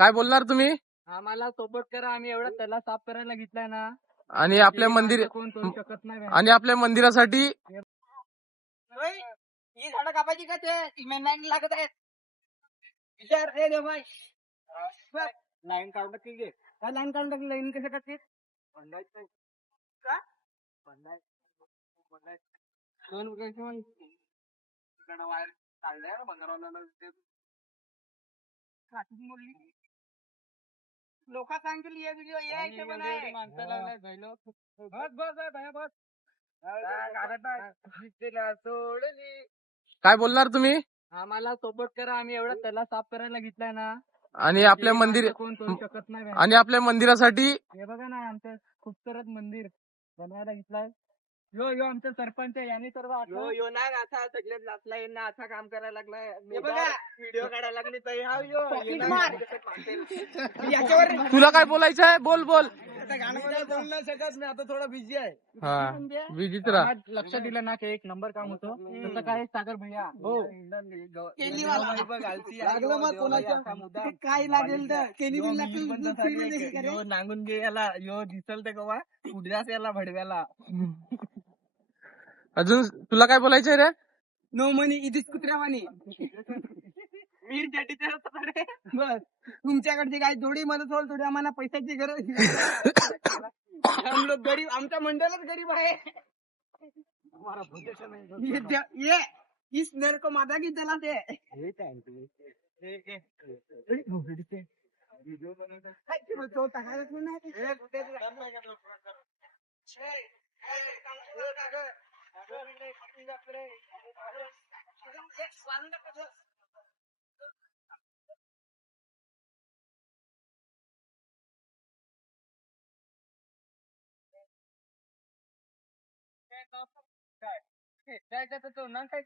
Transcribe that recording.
काय बोलणार तुम्ही? आम्हाला सपोर्ट करा, आम्ही एवढा तला साफ करायला घेतलाय ना. आणि आपल्या मंदिर कोण करू शकत नाही. आणि आपल्या मंदिरासाठी ही झाडं कापायची का ते लाईन लागत आहेत. विचार रे दे भाई, लाईन काढून टाकली गे. काय लाईन काढून टाकली? लाईन कसं टाकते? का दोन वायर काढल्या लोक सांगतील ये व्हिडिओ या हिशोबाने माणसाला बस बस भया बस. काय बोलणार तुम्ही? आम्हाला सपोर्ट करा, आम्ही एवढा तला साफ करायला घेतलाय ना. आणि आपल्या मंदिर कोण करू शकत नाही. आणि आपल्या मंदिरासाठी हे बघा ना, आमचं खूबसूरत मंदिर बनवायला घेतलाय. यो यो आमचा सरपंच आहे, याने सर्व यो ना असा सगळ्यात लाचलाय ना, असा काम करायला लागलाय. व्हिडिओ काढायला लागली तर याच्यावर तुला काय बोलायचं आहे? बोल बोल. गाणं बोलू नाही शकत मी, आता थोडा बिझी आहे. हा विजित राहा. लक्ष दिलं ना की एक नंबर काम होतं. तसं काय सागर भैया हो लागलं मग कोणाच्या काय लागेल तर नांगून घे याला, यो दिसल ते कवा उद्याच याला भडव्याला. अजून तुला काय बोलायचंय रे? नो मनी इथेच कुत्र्यावानी बस. तुमच्याकडची काय थोडी मदत होईल, थोडी आम्हाला पैशाची गरज. हम लोग गरीब, आमच्या मंडळच गरीब आहे. ये इस नर को माता की जला से काय तो ना काय